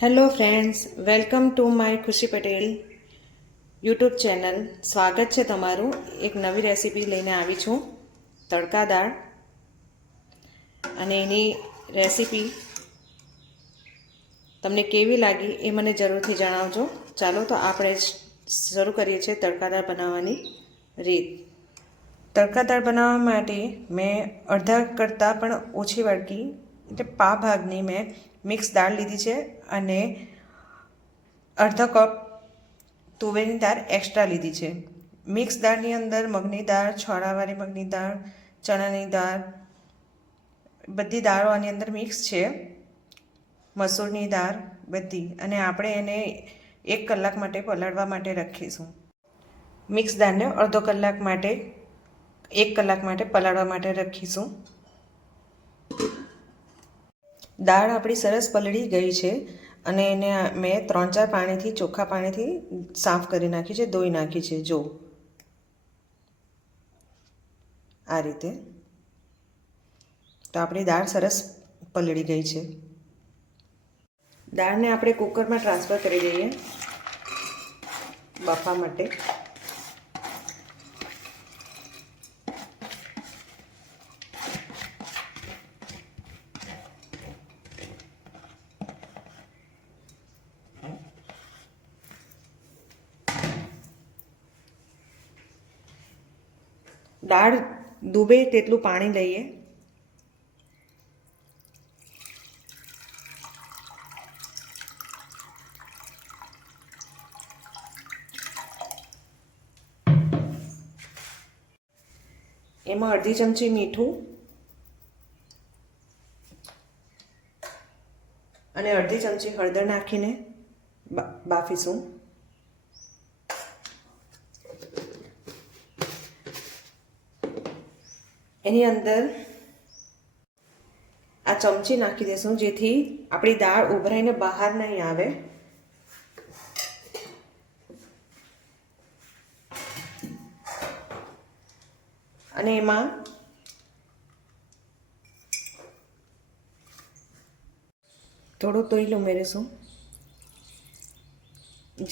Hello friends, welcome to my ખુશી Patel YouTube channel. સ્વાગત છે તમારું. એક નવી રેસીપી લઈને આવી છું, તડકા દાળ. અને એની રેસીપી તમને કેવી લાગી એ મને જરૂરથી જણાવજો. ચાલો તો આપણે શરૂ કરીએ છીએ તડકા દાળ બનાવવાની રીત. તડકા દાળ બનાવવા માટે મેં અડધા કરતાં પણ ઓછી વાટકી એટલે પા ભાગની મેં મિક્સ દાળ લીધી છે અને અડધો કપ તુવેરની દાળ એક્સ્ટ્રા લીધી છે. મિક્સ દાળની અંદર મગની દાળ, છોળાવાળી મગની દાળ, ચણાની દાળ, બધી દાળો આની અંદર મિક્સ છે, મસૂરની દાળ બધી. અને આપણે એને 1 કલાક માટે પલાળવા માટે રાખીશું. મિક્સ દાળને અડધો કલાક માટે 1 કલાક માટે પલાળવા માટે રાખીશું. દાળ આપણી સરસ પલળી ગઈ છે અને એને મેં 3-4 પાણીથી, ચોખ્ખા પાણીથી સાફ કરી નાખી છે, ધોઈ નાખી છે. જો આ રીતે તો આપણી દાળ સરસ પલળી ગઈ છે. દાળને આપણે કુકરમાં ટ્રાન્સફર કરી દઈએ બાફવા માટે. દાળ ડૂબે તેટલું પાણી લઈએ. એમાં અડધી ચમચી મીઠું અને અડધી ચમચી હળદર નાખીને બાફીશું. એની અંદર આ ચમચી નાખી દઈશું જેથી આપણી દાળ ઉભરાઈને બહાર નહીં આવે. અને એમાં થોડું તેલ ઉમેરીશું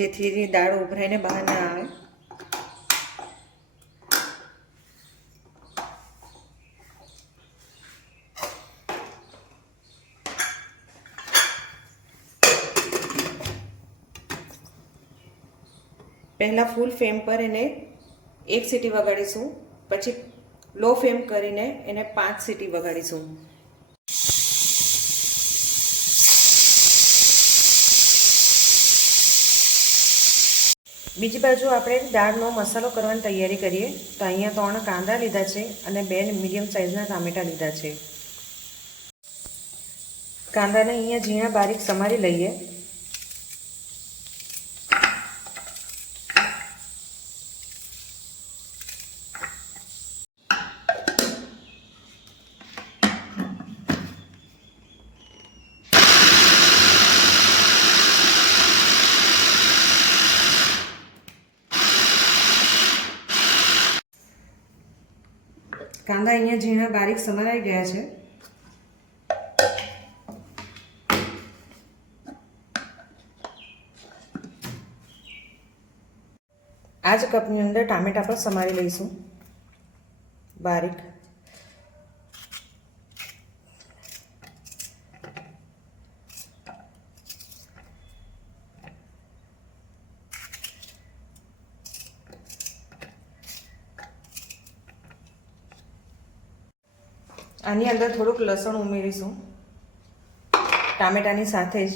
જેથી દાળ ઉભરાઈને બહાર ના આવે. પહેલાં ફૂલ ફ્લેમ પર એને 1 સીટી વગાડીશું, પછી લો ફ્લેમ કરીને એને 5 સીટી વગાડીશું. બીજી બાજુ આપણે દાળનો મસાલો કરવાની તૈયારી કરીએ. તો અહીંયા 3 કાંદા લીધા છે અને 2 મીડિયમ સાઇઝના ટામેટાં લીધા છે. કાંદાને અહીંયા ઝીણા બારીક સમારી લઈએ. કાંદા અહીંયા ઝીણા બારીક સમારાઈ ગયા છે. આ જ કપની અંદર ટામેટાં પણ સમારી લઈશું બારીક. આની અંદર થોડુંક લસણ ઉમેરીશું ટામેટાની સાથે જ.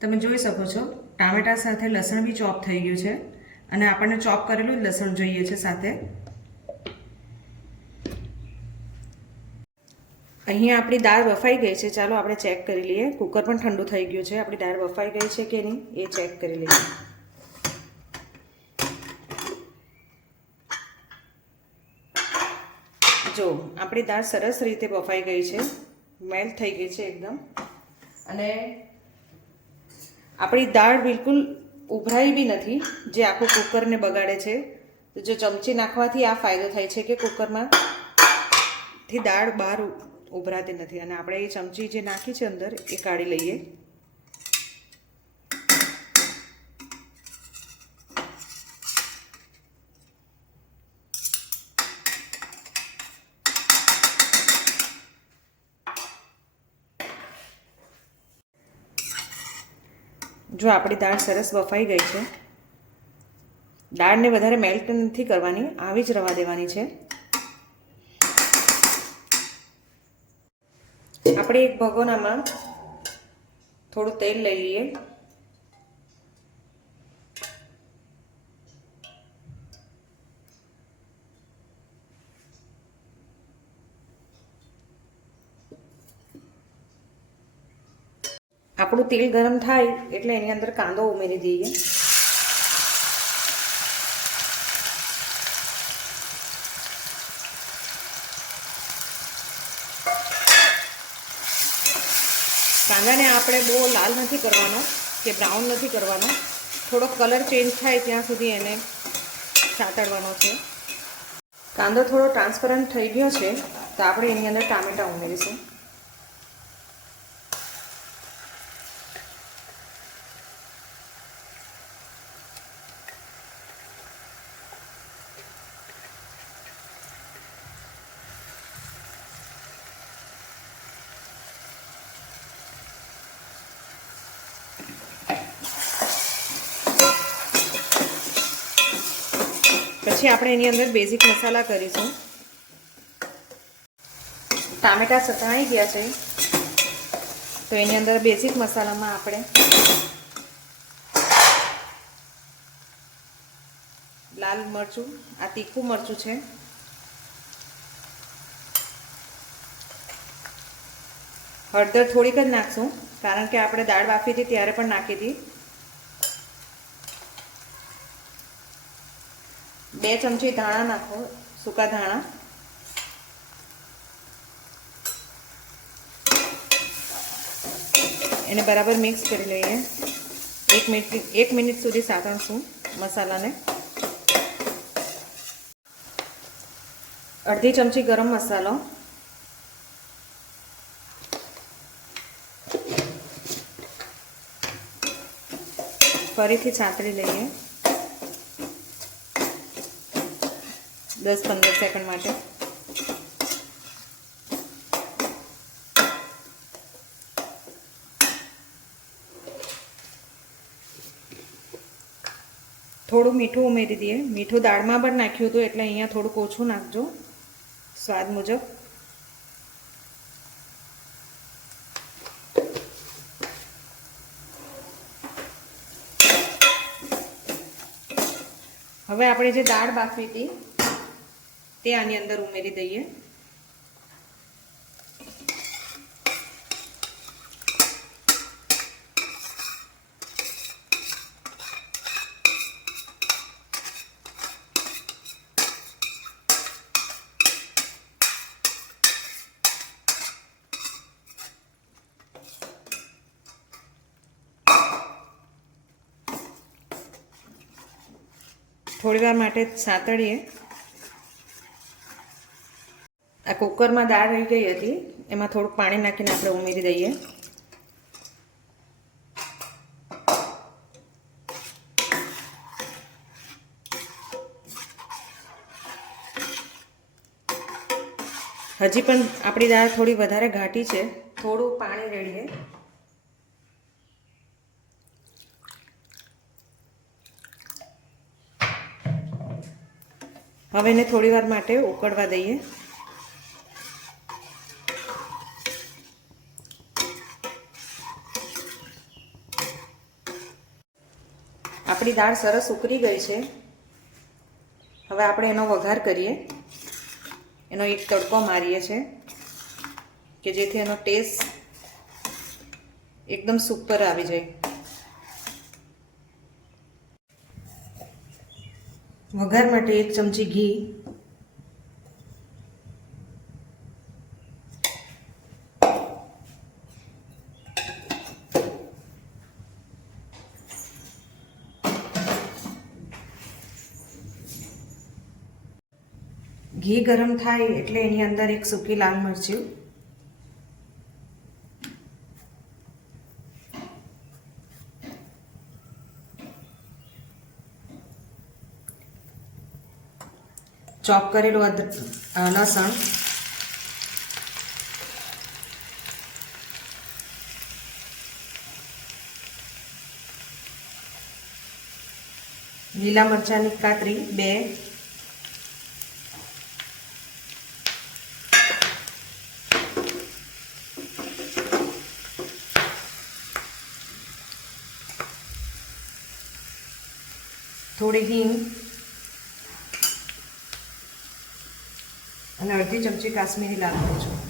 તમે જોઈ શકો છો ટામેટા સાથે લસણ બી ચોપ થઈ ગયું છે અને આપણને ચોપ કરેલું જ લસણ જોઈએ છે સાથે. અહીંયા આપણી દાળ બફાઈ ગઈ છે. ચાલો આપણે ચેક કરી લઈએ. કુકર પણ ઠંડુ થઈ ગયું છે. આપણી દાળ બફાઈ ગઈ છે કે નહીં એ ચેક કરી લઈએ. જો આપણી દાળ સરસ રીતે બફાઈ ગઈ છે, મેલ્ટ થઈ ગઈ છે એકદમ, અને આપણી દાળ બિલકુલ ઉભરાઈ બી નથી, જે આખું કુકરને બગાડે છે. તો જો ચમચી નાખવાથી આ ફાયદો થાય છે કે કુકરમાંથી દાળ બહાર ઉભરાતી નથી. અને આપણે એ ચમચી જે નાખી છે અંદર એ કાઢી લઈએ. જો આપણી દાળ સરસ બફાઈ ગઈ છે. દાળને વધારે મેલ્ટ નથી કરવાની, આવી જ રવા દેવાની છે. આપણે એક ભગોનામાં થોડું તેલ લઈ લઈએ. આપણું તેલ ગરમ થાય એટલે એની અંદર કાંદો ઉમેરી દઈએ. કાંદાને આપણે બહુ લાલ નથી કરવાનો કે બ્રાઉન નથી કરવાનો, થોડો કલર ચેન્જ થાય ત્યાં સુધી એને સાતળવાનો છે. કાંદો થોડો ટ્રાન્સપરન્ટ થઈ ગયો છે તો આપણે એની અંદર ટામેટાં ઉમેરીશું. પછી આપણે એની અંદર બેઝિક મસાલા કરીશું. ટામેટાં સતળાઈ ગયા છે તો એની અંદર બેઝિક મસાલામાં આપણે લાલ મરચું, આ તીખું મરચું છે, હળદર થોડીક જ નાખશું કારણ કે આપણે દાળ બાફી હતી ત્યારે પણ નાખી હતી. 2 ચમચી ધાણા નાખો, સૂકા ધાણા. એને બરાબર મિક્સ કરી લઈએ. 1 મિનિટ સુધી સાતળશું મસાલાને. અડધી ચમચી ગરમ મસાલો, ફરીથી સાતળી લઈએ 10-15 સેકન્ડ માટે. થોડું મીઠું ઉમેરી દઈએ. મીઠું દાળમાં પણ નાખ્યું હતું એટલે અહીંયા થોડુંક ઓછું નાખજો સ્વાદ મુજબ. હવે આપણે જે દાળ બાફી હતી તે આની અંદર ઉમેરી દઈએ. થોડીવાર માટે સાતળીએ. આ કુકરમાં દાળ રહી ગઈ હતી એમાં થોડુંક પાણી નાખીને આપણે ઉમેરી દઈએ. હજી પણ આપણી દાળ થોડી વધારે ઘાટી છે, થોડું પાણી રેડીએ. હવે એને થોડીવાર માટે ઉકળવા દઈએ. આપણી દાળ સરસ ઉકળી ગઈ છે. હવે આપણે એનો વઘાર કરીએ. એનો એક તડકો મારીએ છીએ કે જેથી એનો ટેસ્ટ એકદમ સુપર આવી જાય. વઘાર માટે 1 ચમચી ઘી, ઘી ગરમ થાય એટલે એની અંદર એક સૂકી લાલ મરચું, ચોપ કરેલું લસણ, લીલા મરચાંની કાતરી 2, થોડી હિંગ અને અડધી ચમચી કાશ્મીરી લાલ મરચું.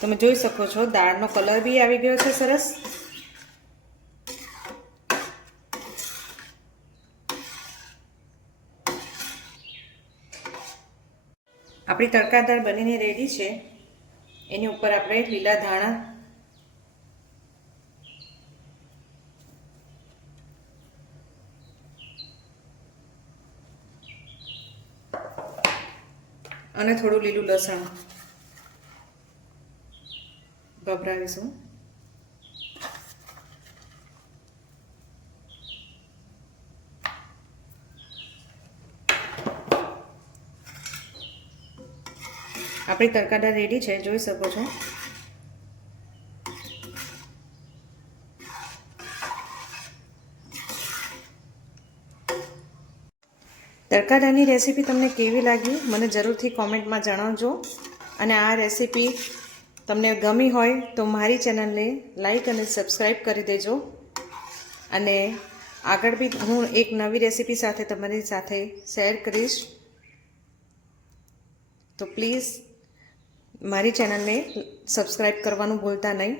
તમે જોઈ શકો છો દાળનો કલર બી આવી ગયો છે સરસ. આપણી તડકા દાળ બનીને રેડી છે. એની ઉપર આપણે લીલા ધાણા, અને થોડું લીલું લસણ ભભરાવીશું. આપણી તડકા દાળ રેડી છે, જોઈ શકો છો. તડકા દાળની રેસીપી તમને કેવી લાગી મને જરૂરથી કોમેન્ટમાં જણાવજો. અને આ રેસીપી તમને ગમી હોય તો મારી ચેનલને લાઈક અને સબસ્ક્રાઈબ કરી દેજો. અને આગળ બી હું એક નવી રેસીપી સાથે તમારી સાથે શેર કરીશ. તો પ્લીઝ મારી ચેનલને સબસ્ક્રાઈબ કરવાનું ભૂલતા નહીં.